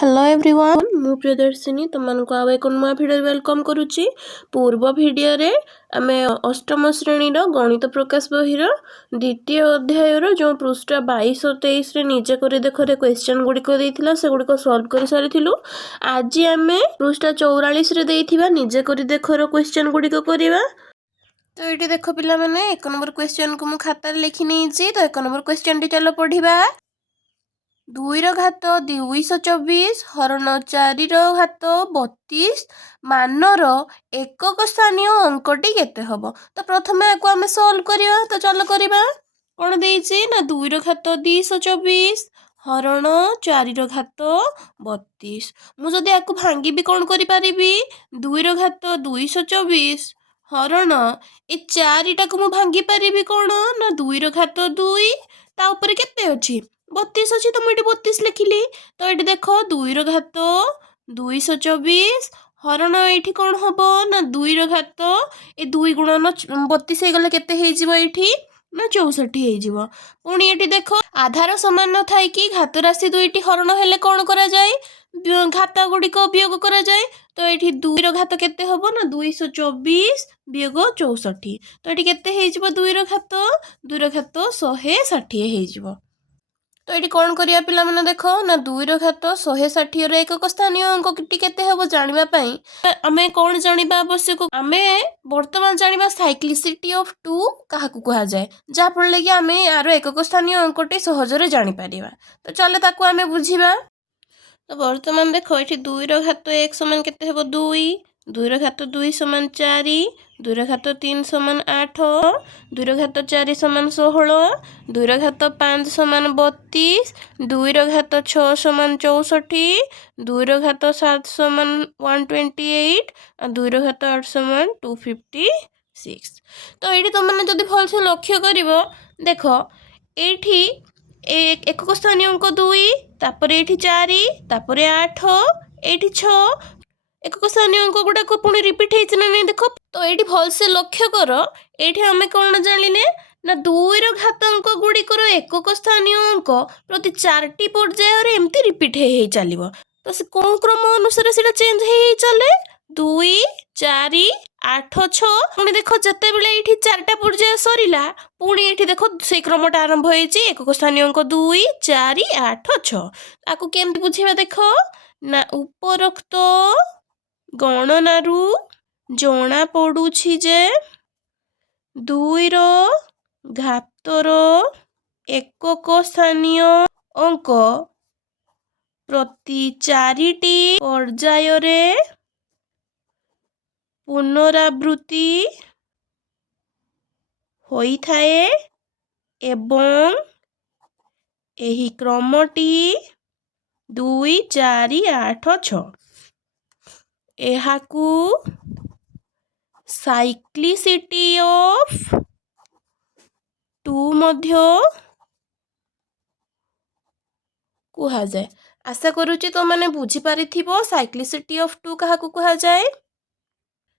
Hello everyone मु प्रियदर्शिनी तुमको आउ एक नुआ भिडियो वेलकम करुच्ची। पूर्व भिडियो रे आमे अष्टम श्रेणी गणित प्रकाश बहीर द्वितीय अध्यायर जो पृष्ठ 22 और 23 रे निजे कर देखरे क्वेश्चन गुड़िक से गुड़िक सॉल्व कर सारी। आज आम पृष्ठ 44 रे देथिबा निजे कर देखर क्वेश्चन गुड़िक करवा। तो ये देख पिला माने एक नंबर क्वेश्चन को मु खाता लिखी नहीं। तो एक नंबर क्वेश्चन टी चलो पढ़िबा। 2 ର ଘାତ 224 ହରଣ 4 ର ଘାତ 32 ମାନର ଏକକ ସ୍ଥାନୀୟ ଅଙ୍କଟି କେତେ ହବ। ତ ପ୍ରଥମେ ଆକୁ ଆମେ ସଲ୍ଭ କରିବା। ତ ଚଲ କରିବା। କ'ଣ ଦେଇଛି ନା 2 ର ଘାତ 224 ହରଣ 4 ର ଘାତ 32। ମୁଁ ଯଦି ଆକୁ ଭାଙ୍ଗିବି କ'ଣ କରିପାରିବି 2 ର ଘାତ 224 ହରଣ ଏ 4টাକୁ ମୁଁ ଭାଙ୍ଗି ପାରିବି କ'ଣ ନା 2 ର ଘାତ 2 ତା ଉପରେ କେତେ ଅଛି 32 अच्छी। तो मुझे 32 लिखिली। तो ये देख 2 ର ଘାତ 224 हरण ये कौन हम ना 2 ର ଘାତ ए 2 गुणन 32 हो गले केते हे जीवो एठी ना 64 हो। पुणी ये देख आधार समान न थाई कि घात राशि 2टी हरण हेले कौन करा जाए घात गुड़िक वियोग करा जाए। तो ये 2 ର ଘାତ केते हम ना 224 वियोग 64। तो ये केते हे जीवो 2 ର ଘାତ 2 ର ଘାତ 160 हे जीवो। तो ये कौन करिया पिला माने देख ना 2 ର ଘାତ 160 ର एकक स्थानीय अंकटी केते हबो जानिबा पई आमे कौन जानिबा आवश्यक आमे वर्तमान जानिबा साइक्लिसिटी ऑफ 2 काहाकू कहा जाए जा पड़ले कि आमे यार एकक स्थानीय अंकटी सहजरे जानि परिबा। तो चले ताकू आमे बुझिबा। तो वर्तमान देख ये 2 ର ଘାତ 1 समान केते हबो 2 2 ର ଘାତ 2 समान 4 2 ର ଘାତ 3 समान 8 2 ର ଘାତ 4 समान 16 2 ର ଘାତ 5 समान 32 2 ର ଘାତ 6 समान 64 2 ର ଘାତ 7 समान 128 और 2 ର ଘାତ 8 समान 256। तो ये तुम मैंने जब भल से लक्ष्य कर देख ये एकक स्थानीय अंक 2 तापर ये 4 तापर 8 ये 6 एकक स्थानीय अंक गुड़ाक पुणी रिपीट होती ना नहीं देख। तो ये भल से लक्ष्य कर ये आम कौन जानिले ना 2 ର ଘାତ अंक गुड़िकर एकक स्थानीय अंक प्रति 4टी पर्यायर एमती रिपीट हो चलो। तो से कौन क्रम अनुसार से चेंज हो चले 2 4 8 6 पुणी देख जिते बड़े ये 4टा पर्याय सरला पुणी ये देख से क्रमटा आरंभ हो एकक स्थानीय अंक 2 4 8 6 आपको केमती बुझेगा देख ना उपरोक्त गणनारू जना पड़ुछि जे 2 ର ଘାତର एकक स्थानीय अंक प्रति 4टी पर्याୟରେ पुनरावृत्ति होइथाए एवं एही क्रमटी 2 4 8 6 एहाकू साइक्लिसिटी ऑफ 2 मध्य कुहा जाए। आशा करुच्ची तो मैंने बुझी पारि साइक्लिसिटी ऑफ 2 क्या कुहा जाए।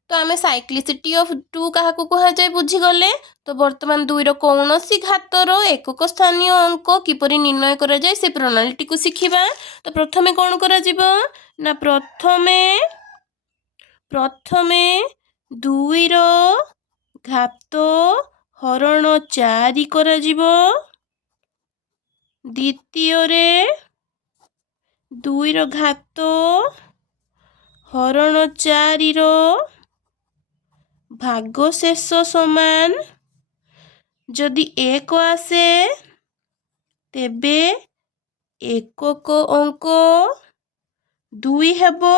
तो आमे साइक्लिसिटी ऑफ 2 क्या कुहा जाए बुझीगले। तो वर्तमान 2 ର कौनसी घातर एकक स्थानीय अंक किपरि निर्णय करा जाए से प्रणाली को शिखिबा। तो प्रथमे कौन करा जिवो ना प्रथमे 2 ର ଘାତ हरण 4 करा जिवो द्वितीय रे 2 ର ଘାତ हरण 4 ର भागशेष समान जदि 1 आसे तेबे एकक अंक 2 हेबो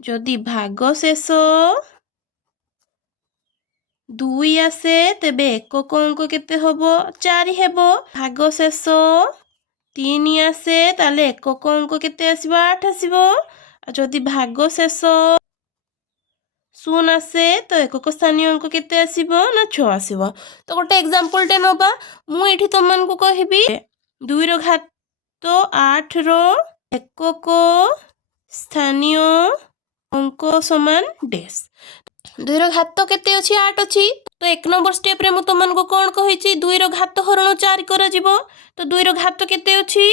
जदि भागशेष 2 आसे तेबे एकक अंक केते हबो 4 हेबो भागशेष 3 आसे ताले एकक अंक केते आसीबो 8 आसीबो जदि भागशेष 0 आसे तो एकक स्थानीय अंक केते आसीबो ना 6 आसीबो। तो गोटे एग्जांपल टे नबा मु एठी तमन को कहिबी 2 ର ଘାତ 8 ର एकक स्थानीय अंक समान डैश 2 ର ଘାତ केते अछि 8 अछि। तो 1 नंबर स्टेप रे मु तमन को कोन कहिछि 2 ର ଘାତ हरण 4 करा जिवो। तो 2 ର ଘାତ केते अछि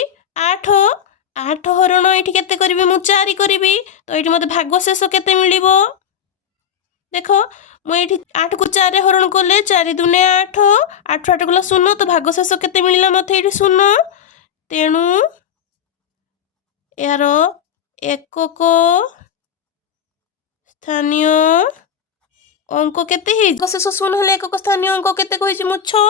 8 8 ହରଣ ଏଠି କେତେ କରିବି ମୁଁ 4 କରିବି ତ ଏଠି ମୋତେ ଭାଗଶେଷ କେତେ ମିଳିବ ଦେଖ ମୁଁ ଏଠି 8 କୁ 4 ରେ ହରଣ କଲେ 4 ଦୁନେ 8 8 8 ଗଲା 0 ତ ଭାଗଶେଷ କେତେ ମିଳିଲା ମୋତେ ଏଠି 0 ତେଣୁ ଏହାର ଏକକ ସ୍ଥାନୀୟ अंक केते हे भागशेष 0 हेले एकक स्थानीय अंक केते कहिछि मु 6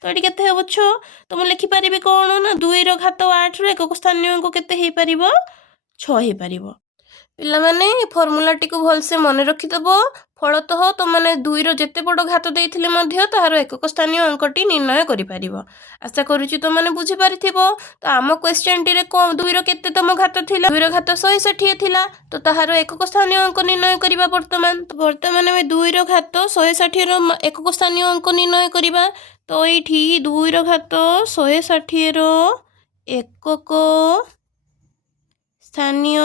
तो एटी केते हेबो 6 तो मु लिखि परिबे कोन ना 2 रो घात 8 रो एकक स्थानीय अंक केते हे परिबो 6 हे परिबो पिला माने फार्मूला टी को भल से मन रखि दबो फलतः तो माने 2 रो जेते बड़ घात देइथिले मध्य ताहार एकक स्थानीय अंकटी निर्णय करि परिबो आशा करूछि तो माने बुझि परिथिबो तो आम क्वेश्चन टी रे को 2 रो केते तम घात थिला 2 रो घात 160 थिला तो ताहार एकक स्थानीय अंक निर्णय करिबा वर्तमान में 2 रो घात 160 रो एकक स्थानीय अंक निर्णय करिबा तो एठी 2 रो घात 160 रो एकक स्थानीय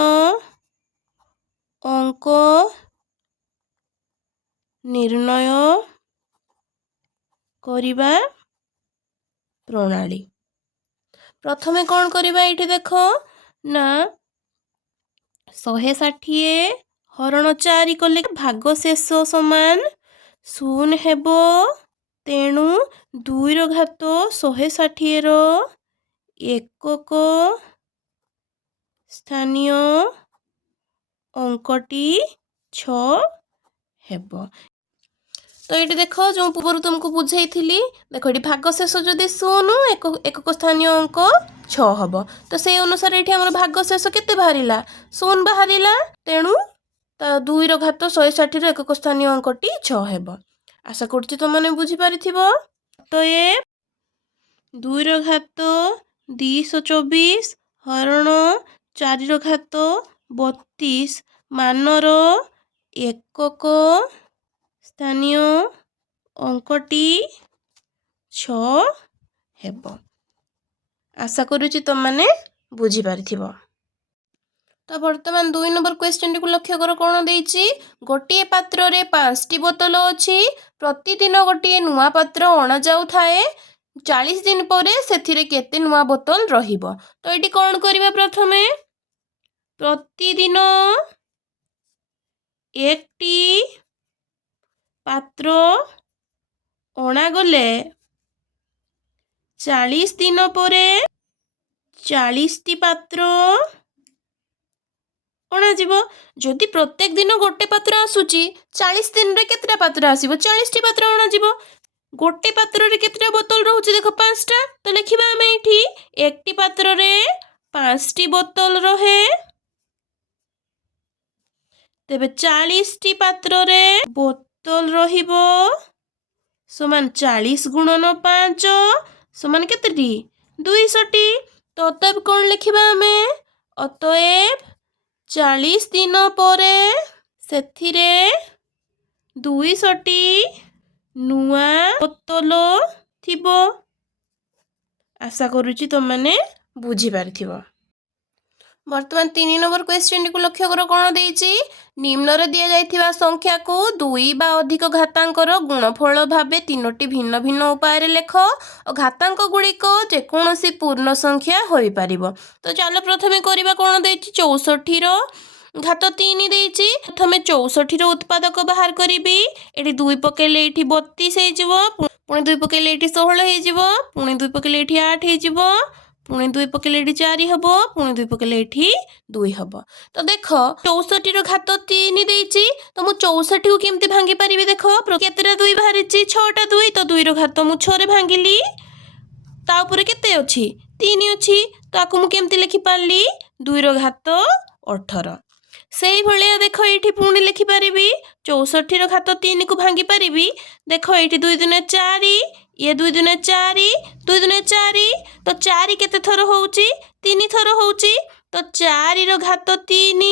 अंक निर्णय करिबा प्रणाली प्रथमे कौन करिबा एठी देखो ना 160 हरण 4 कले भागशेष समान 0 हेबो तेणु 2 रो घात 160 रो एकक स्थानीय अंकटी 6 हेबो तो ये देख जो पूर्व तुमको बुझे देख ये भागशेष जदि 0 एकक स्थानीय अंक 6 हम तो से अनुसार ये आम भागशेष केते बाहरिला 0 बाहरिला तेणु 2 रो घात 160 रो एकक स्थानीय अंकटी 6 हेबो आशा करछि तो माने बुझी पारिथिबो तो ये 2 रो घात 224 हरण 4 रो घात 32 मानर एकक स्थानीय अंकटी 6 हेबो आशा करूछि तुम माने बुझी पारिथिबो तो वर्तमान 2 नंबर क्वेश्चन को लक्ष्य कर कोन देइछि गोटे पात्र रे 5 टी बोतल अछि प्रतिदिन गोटे नुआ पात्र अणा जाउ थाए 40 दिन परे सेथिरे केते नुआ बोतल रहिबो तो एटी कोन करिबा प्रथमे प्रतिदिन एकटी पात्र अणा गले 40 दिन परे 40 टी पात्र अणा जीवो जदि प्रत्येक दिन गोटे पात्र आसुची 40 दिन रे केतरा पात्र आसीबो 40 टी पात्र अणा जीवो गोटे पात्र रे केतरा बोतल रहउची देखो 5 टा तो लिखिबा हम एठी एकटी पात्र रे 5 टी बोतल रहे तेबे 40 टी पात्र रे बोतल रहिबो समान 40 गुणन 5 समान केतेटी 200 टी तो अतएव कौन लिखिबा हमें अतएव 40 दिन परे सेथिरे 200 टी नुआ बोतल थिबो आशा करूची तुम माने बुझी पारिथिबो वर्तमान 3 नंबर क्वेश्चन को लक्ष्य कर कोन देइछि निम्न रे दिया जाइथिबा संख्या को 2 बा अधिक घातांकर गुणफल भाबे तीनोटी भिन्न भिन्न उपाय रे लेख और घातांक गुडी को जे कोनोसी पूर्ण संख्या होई पारिबो तो चलो प्रथमे करिबा कोन देइछि 64 रो घात 3 देइछि प्रथमे 64 रो उत्पादक बाहर करिबी एठी 2 पकेले एठी 32 हे जिवो पुणी 2 पकेले एठी 16 हे जिवो पुणी 2 पकेले एठी 8 हे जिवो पुणी 2 पकेले एठी 4 हबो पुणी 2 पकेले एठी 2 हबो तो देखो 64 रो घात 3 देइछि तो मु 64 को केमति भांगी परिबी देखो केतेरा 2 बाहरिछि 6 टा 2 तो 2 रो घात मु 6 रे भांगिली ता ऊपर केते अछि 3 अछि तो आकु मु केमति लिखि पारली 2 रो घात 18 सेही भलिया देखो एठी पुणी लिखि परिबी 64 रो घात 3 को भांगी परिबी देखो एठी 2 दुने 4 ये 2 दुने 4 2 दुने 4 तो 4 केते थर होउची 3 थर होउची तो 4 रो घात 3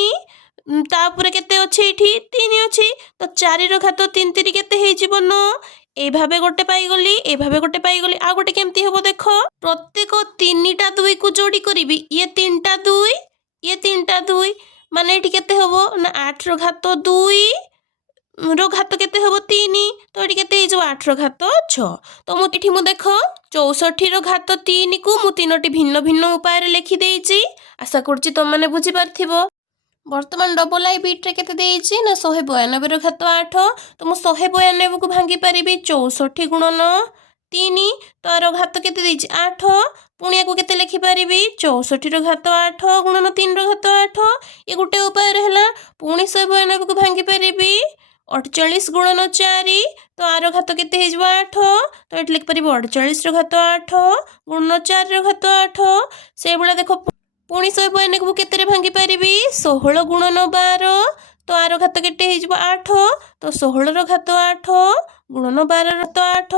ता ऊपर केते अछि एठी 3 अछि तो 4 रो घात 3 3 केते हे जिवो 9 ए भाबे गोटे पाई गली ए भाबे गोटे पाई गली आ गोटे केमती हेबो देखो प्रत्येक 3टा 2 को जोड़ी करिबी ये 3टा 2 ये 3टा 2 माने एठी केते होबो ना 8 रो घात 2 रो घात केते हबो 3 तो एटी केते जो 8 रो घात 6 तो मु एठी मु देखो 64 रो घात 3 को मु तीनोटी भिन्न भिन्न उपाय रे लिखि देइची। आशा करछि तुम माने बुझी पारथिबो। वर्तमान डबल आई बीट रे केते देइची ना 192 रो घात 8 तो मु 192 को भांगी पारिबी 64 गुणन 3 तो आरो घात केते देइची 8 पुणिया को केते लिखि पारिबी 64 रो घात 8 गुणन 3 रो घात 8 ये गुटे उपाय रे हला। पुणी 192 को भांगी पारिबी 48 गुणन 4 तो आरो घात केते हे जबो 8 तो एट लिख परिबो 48 रो घात 8 गुणन 4 रो घात 8 से बेला देखो पुणी 192 को केते रे भांगी पारिबी 16 गुणन 12 तो आरो घात केते हे जबो 8 तो 16 रो घात 8 गुणन 12 रो घात 8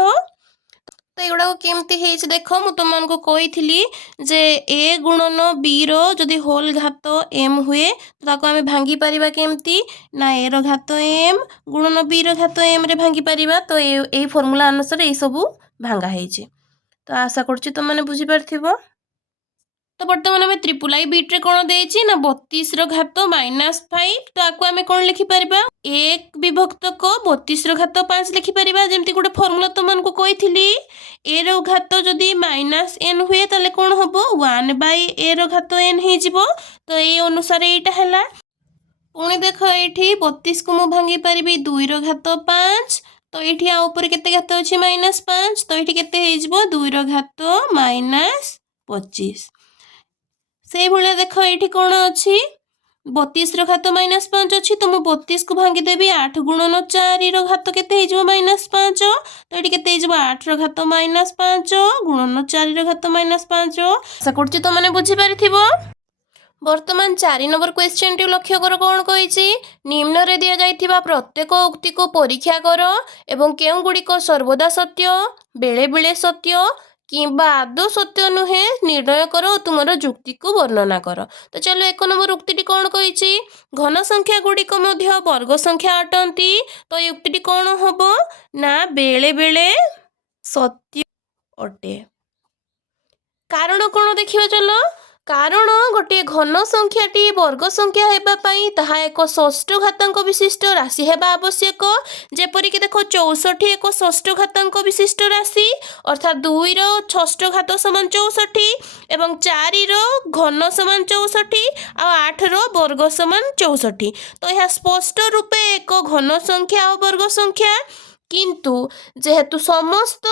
तो एगुड़ा केमती है देख मु तुमको कही जे ए गुणन बी रो जदि होल घात एम हुए तो ताको आमे भांगी परिबा केमती ना ए रो घात एम गुणन बी रो घात एम रे भांगी परिबा तो ए फॉर्मूला अनुसार ए सब भांगा है। तो आशा करछि तुम माने बुझी पारथिबो। तो बर्तमान आम ट्रिपल आई बीट रे कौन देछि ना 32 रो घात -5 तो आको आमे कौन लिखि परिबा 1 विभक्त को 32 रो घात 5 लिखि परिबा जेमती गोटे फॉर्मूला तुमन को कहिथिली ए रो घात जदि -n हुए ताले कौन हबो 1/a रो घात n हे जिवो तो ए अनुसार एटा हला। पुणी देख एठी 32 को मु भांगी परिबी 2 रो घात 5 तो एठी आ ऊपर केते घात अछि -5 तो एठी केते हे जिवो 2 रो घात -25 से भले देख ये कौन अच्छी 32 रो घात -5 अच्छी तो मुझे 32 को भांगी देवी 8 गुणन 4 रो घात केते -5 तो ये केते 8 रो घात -5 गुणन 4 रो घात -5 आशा करछि तो माने बुझी पारिथिबो। वर्तमान 4 नंबर क्वेश्चन टी लक्ष्य कर कौन कही निम्न रे दिया जाइथिबा प्रत्येक उक्ति को परीक्षा कर एवं केउ गुड़िक सर्वदा सत्य बेले बेले सत्य किंबा आदौ सत्य नुहे निर्णय कर और तुम जुक्ति को वर्णना कर। तो चलो 1 नंबर उक्ति कौन कही घन संख्या गुड़िक मध्य वर्ग संख्या अटंती तो ये उक्ति कौन हम ना बेले बेले सत्य अटे। कारण कौन देखिए चलो कारण गोटे घन संख्याटी वर्ग संख्या हेबापाई ताहा एक षष्ठ घातांक विशिष्ट राशि हेबा आवश्यक जेपरिक देख 64 एक षष्ठ घातांक विशिष्ट राशि अर्थात 2 रो षष्ठ घात समान 64 एवं 4 रो घन समान 64 आ 8 रो वर्ग समान 64 तो यह स्पष्ट रूपे एक घन संख्या और वर्ग संख्या किंतु जेहेतु समस्त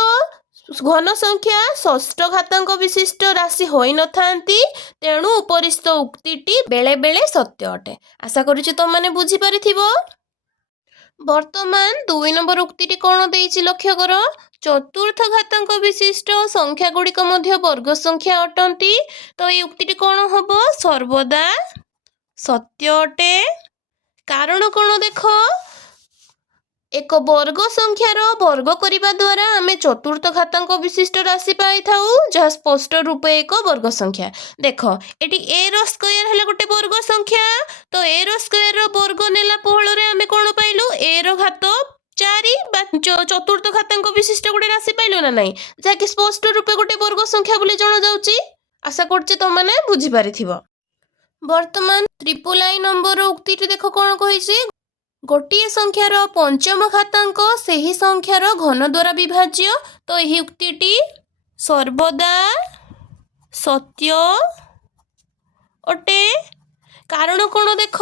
घन संख्या षष्ठ घातांक विशिष्ट राशि होई न थांती तेणु उपरिस्थ उक्तिटी बेले बेले सत्य अटे। आशा करुछि तुम माने बुझी पारिथिबो। वर्तमान 2 नंबर उक्तिटी कौन देइछि लक्ष्य कर चतुर्थ घातांक विशिष्ट संख्या गुड़िक मध्य वर्ग संख्या अटंती तो ये उक्तिटी कौन हबो सर्वदा सत्य अटे। कारण कौन देख एक वर्ग संख्यार वर्ग करिबा द्वारा आमे चतुर्थ घातांक विशिष्ट राशि पाई थाउ जहाँ स्पष्ट रूपे एक वर्ग संख्या देख एटी ए रो स्क्वायर हेले गोटे वर्ग संख्या तो ए रो स्क्वायर रो वर्ग नेला पहल रे आमे कोन पाइलु ए रो घात 4 बा चतुर्थ घातांक विशिष्ट गोटे राशि पाइलु ना नहीं जहाँ कि स्पष्ट रूपे गोटे वर्ग संख्या बोली जणा जाउची। आशा करछि तुम माने बुझी पारिथिबो। वर्तमान ट्रिपल आई नंबर उक्ति देख कौन कही गोटे संख्यार पंचम घातांक सही संख्यार घन द्वारा विभाज्य तो यही उक्तिटी सर्वदा सत्य अटे। कारण कौन देख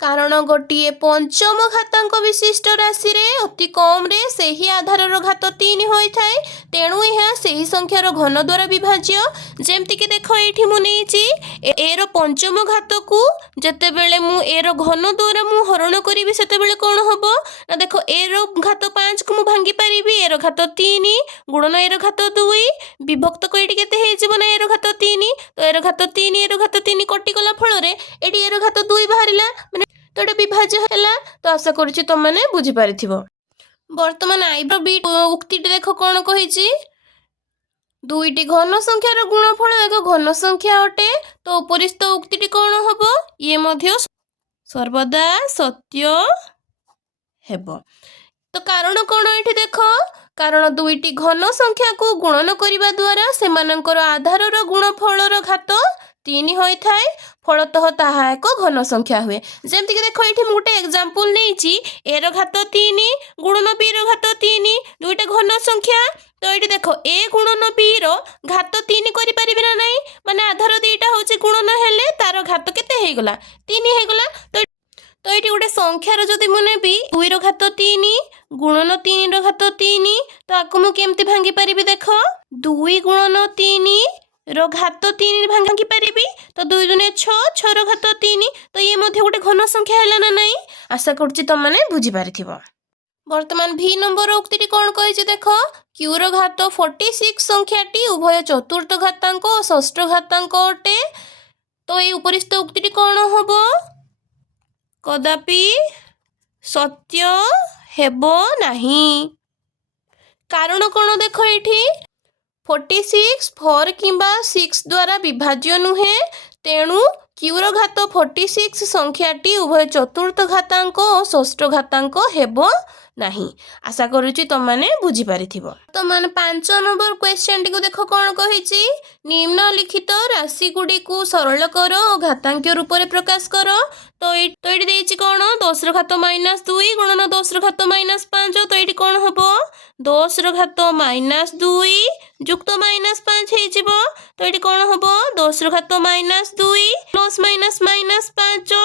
कारण गोटे पंचम घातांक विशिष्ट राशि रे अति कम रे सही आधार घात 3 होई थाए तेणु यह सही संख्यार घन द्वारा विभाज्य जेमती कि देख ये मुझे ए रो पंचम घात को जते बेले मु ए रो घन द्वारा मु हरण करी से कौन हम ना देख ए रो घात 5 को मु भांगी पारिबी ए रो घात 3 गुणन ए रो घात 2 विभक्त को ये केते हे जीवन ए रो घात 3 तो ए रो घात 3 ए रो घात 3 कटि गला फल रे एडी ए रो घात 2 बाहरिला माने तो ये विभाज्य है। तो आशा करुछि तुम माने बुझी पारिथिबो। वर्तमान आइब्रो बीट उक्ति देख कौन कही दुईटी घन संख्यार गुणफल एक घन संख्या अटे तो उपरिस्थ उक्ति कौन हम ये मध्य सर्वदा सत्य हेबो। तो कारण कौन ये देख कारण दुईटी घन संख्या को गुणन करिबा द्वारा सेमानकर आधारर गुणफलर घात 3 ହୋଇଥାଏ ଫଳତଃ ତାହା ଏକ ଘନ ସଂଖ୍ୟା ହୁଏ। ଯେମିତିକି ଦେଖ ଏଠି ମୁଁ ଗୋଟେ ଏକ୍ଜାମ୍ପଲ ନେଇଛି a ଘାତ 3 ଗୁଣନ b ଘାତ 3 ଦୁଇଟା ଘନ ସଂଖ୍ୟା। ତ ଏଠି ଦେଖ a ଗୁଣନ b ଘାତ 3 କରିପାରିବି ନା ନାହିଁ, ମାନେ ଆଧାର ଦୁଇଟା ହେଉଛି ଗୁଣନ ହେଲେ ତାର ଘାତ କେତେ ହେଇଗଲା 3 ହେଇଗଲା। ତ ଏଠି ଗୋଟେ ସଂଖ୍ୟାର ଯଦି ମୁଁ ନେବି 2 ଘାତ 3 ଗୁଣନ 3 ଘାତ 3 ତ ଆକୁ ମୁଁ କେମିତି ଭାଙ୍ଗି ପାରିବି ଦେଖ 2 ଗୁଣନ 3 ଘାତ 3 ଭାଙ୍ଗି ପାରିବି। ତ 2 ଦୁନେ 6 6 ଘାତ 3 ତ ଇଏ ମଧ୍ୟ ଗୋଟେ ଘନ ସଂଖ୍ୟା ହେଲା ନା ନାହିଁ। ଆଶା କରୁଛି ତମମାନେ ବୁଝିପାରିଥିବ। ବର୍ତ୍ତମାନ ভি নম্বর উক্তিটি কোণ কইছে দেখো কিউর ঘাত 46 সংখ্যাটি উভয় চতুর্থ ঘাতাঙ্ক ও ষষ্ঠ ঘাতাঙ্ক অটে। তো এই উপরিস্থ উক্তিটি কোণ হব কদাপি সত্য ହେବ ନାହିଁ। কারণ কোণ দেখো এটি 46 4 কিংবা 6 দ্বারা বিভাজ্য নুহে, তেণু কিউর ঘাত 46 সংখ্যাটি উভয় চতুর্থ ঘাতাঙ্ক ও ষষ্ঠ ঘাতাঙ্ক ହେବ ନାହିଁ। আশা করুছি তোমানে বুঝি পারিথিব। তোমানে 5 নম্বর কোয়েশ্চনটি কু দেখো কোণ কহিছি নিম্নলিখিত রাশি গুড়িকু সরল কর ও ঘাতাঙ্ক রূপে প্রকাশ কর। তো এটি দেইছি কোণ 10 ঘাত -2 গুণন 10 ঘাত -5। তো এটি কোণ হব 10 ঘাত -2 যুক্ত -5 ହେଇଯିବ। তো এটি কোণ হব 10 ঘাত -2 প্লস -5।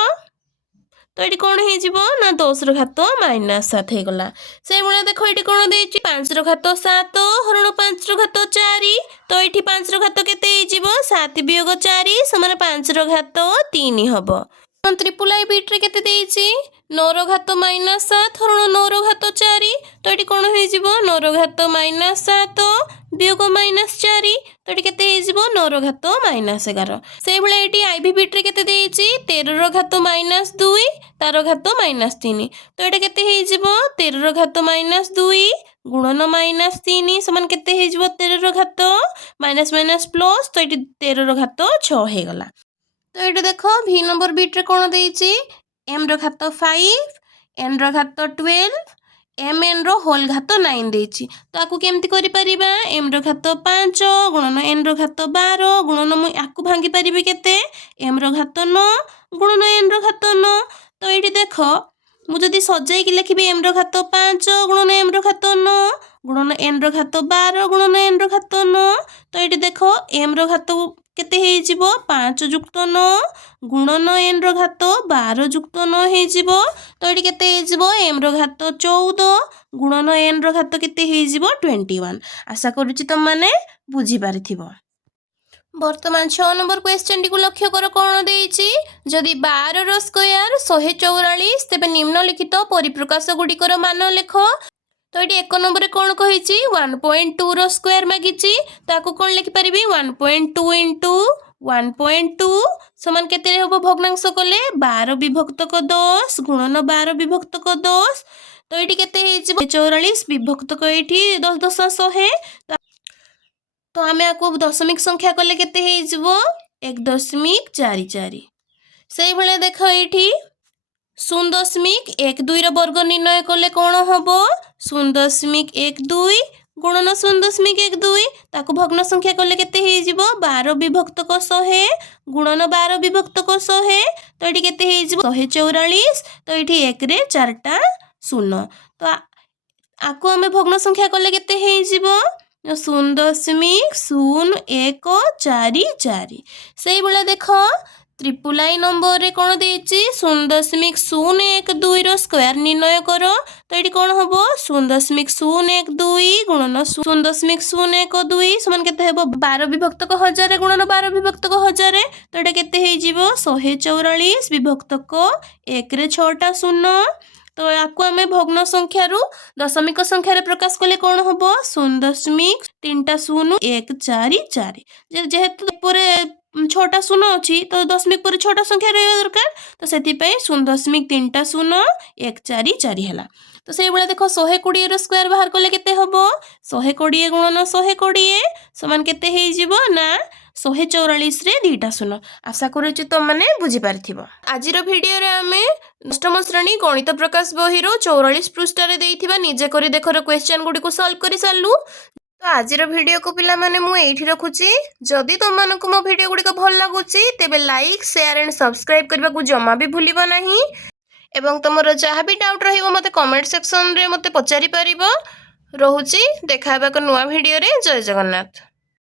তো এটি কোণ ହେଇଯିବ না 10 ঘাত -7 ହେଇଗଲା। ସେଇଭଳିଆ ଦେଖ ଏଠି কোণ ଦେଇଛି 5 ଘାତ 7 ହରଣ 5 ଘାତ 4। ତ ଏଠି 5 ଘାତ କେତେ ହେଇଯିବ 7 ବିୟୋଗ 4 ସମାନ 5 ଘାତ 3 ହବ। ত্রিপুল আই বিট্রে কেতে ଦେଇଛି 9 ঘাত -7 হରଣ 9 ঘাত 4। তো এটি কোণ ହେଇଯିବ 9 ঘাত -7 বিয়োগ -4। তো এটি কেতে ହେଇଯିବ 9 ঘাত -11। সেইভଳି এটি আইভি বিট্রে কেতে ଦେଇଛି 13 ঘাত -2 তার ঘাত -3। তো এটা কেতে ହେଇଯିବ 13 ঘাত -2 গুণন -3 সমান কেতে ହେଇଯିବ 13 ঘাত মাইনাস প্লস। তো এটি 13 ঘাত 6 ହେଇଗଲା। তো এটা দেখো ভি নম্বর বিট্রে কোণ ଦେଇଛି এম ঘাত 5 এন ঘাত 12 এম এন হোল ঘাত 9 ଦେଇଛି। তো আকু কেমতি করি পারিবা এম ঘাত 5 গুণন এন ঘাত 12 গুণন মু আকু ভাঙ্গি পারিবি কেতে এম ঘাত 9 গুণন এন ঘাত 9। তো এটি দেখো মু যদি সজাইকি লিখিবি এম ঘাত 5 গুণন এম ঘাত 9 গুণন এন ঘাত 12 গুণন এন ঘাত 9। তো এটি দেখো এম ঘাত কেতে ହେଇଯିବ 5 ଯୁକ୍ତ 9 ଗୁଣନ n ଘାତ 12 ଯୁକ୍ତ 9 ହେଇଯିବ। ତ ଏଠି କେତେ ହେଇଯିବ m ଘାତ 14 ଗୁଣନ n ଘାତ କେତେ ହେଇଯିବ 21। ଆଶା କରୁଛି ତମମାନେ ବୁଝିପାରିଥିବ। ବର୍ତ୍ତମାନ 6 নম্বর কোয়েশ্চনটিକୁ লক্ষ্য কর কোণ ଦେଇଛି যদি 12 ର স্কয়ার 144 ତେବେ নিম্নলিখিত পরিপ্রকাশ গুড়িকর মান লেখ। তো এটি 1 নম্বরে কোণ কহিছি 1.2 ର স্কয়ার মাগিছি। তাকু কোণ লিখি পারিবি 1.2 ইনটু 1.2 সমান কেতে হবো ভগ্নাংশ কলে 12 বিভক্তক 10 গুণন 12 বিভক্তক 10। তো এটি কেতে ହେଇଯିବ 44 বিভক্তক এটি 10 10 100। তো আমি আকু দশমিক সংখ্যা কলে কেতে ହେଇଯିବ 1.44। সেইভাবে দেখো এটি 0.12 ର ବର୍ଗ ନିର୍ଣ୍ଣୟ କଲେ কোণ হব 0.12 গুণন 0.12 তাকু ভগ্ন সংখ্যা কলে কেতে ହେଇଯିବ 12 বিভক্তক 100 গুণন 12 বিভক্তক 100। তো এটি কেতে ହେଇଯିବ 144। তো এটি 1 রে 4টা 0। তো আকু আমি ভগ্ন সংখ্যা কলে কেতে ହେଇଯିବ 0.0144। সেইভাবে দেখো ত্রিপুল আই নম্বরে কোণ ଦେଇଛି 0.012 ର স্কয়ার নির্ণয় কর। তো এটি কোণ হব 0.012 গুণন 0.012 সমান কেতে হব 12 বিভক্তক 1000 গুণন 12 বিভক্তক 1000। তো এটা কেতে ହେଇଯିବ 144 বিভক্তক 1 রে 6টা 0। তো আকু আমি ভগ্ন সংখ্যারু দশমিক সংখ্যারে প্রকাশ কলে কোণ হব 0.3014। যেহেতু পরে 6টা 0 ଅଛି ତ ଦଶମିକ ପରେ 6ଟା ସଂଖ୍ୟା ରହିବା ଦରକାର। ତ ସେଥିପାଇଁ 0.3014 ହେଲା। ତ ସେଇଭଳିଆ ଦେଖ 120 ର ସ୍କয়াର ବାହାର କଲେ କେତେ ହବ 120 ଗୁଣନ 120 ସମାନ କେତେ ହେଇଯିବ ନା 144 ରେ 2ଟା 0। ଆଶା କରୁଛି ତମମାନେ ବୁଝିପାରିଥିବ। ଆଜିର ଭିଡ଼ିଓରେ ଆମେ ଅଷ୍ଟମ ଶ୍ରେଣୀ ଗଣିତ ପ୍ରକାଶ ବହିର 44 ପୃଷ୍ଠାରେ ଦେଇଥିବା ନିଜେ କରି ଦେଖର କ୍ୱେଶ୍ଚନ ଗୁଡ଼ିକୁ ସଲ୍ଭ କରି ସାରିଲୁ। तो आजिर वीडियो को पिला माने मु एठी रखुची। जदि तुमମାନଙ୍କୁ मो वीडियो गुडी को भल लागुची तेबे लाइक शेयर एंड सब्सक्राइब करबा को जमा भी भूलिबो नाही। एवं तुमर जहाँ भी डाउट रहिबो मते कमेंट सेक्शन रे मते पचारि परिबो। रहुची देखा हेबा को नुआ वीडियो रे। जय जगन्नाथ।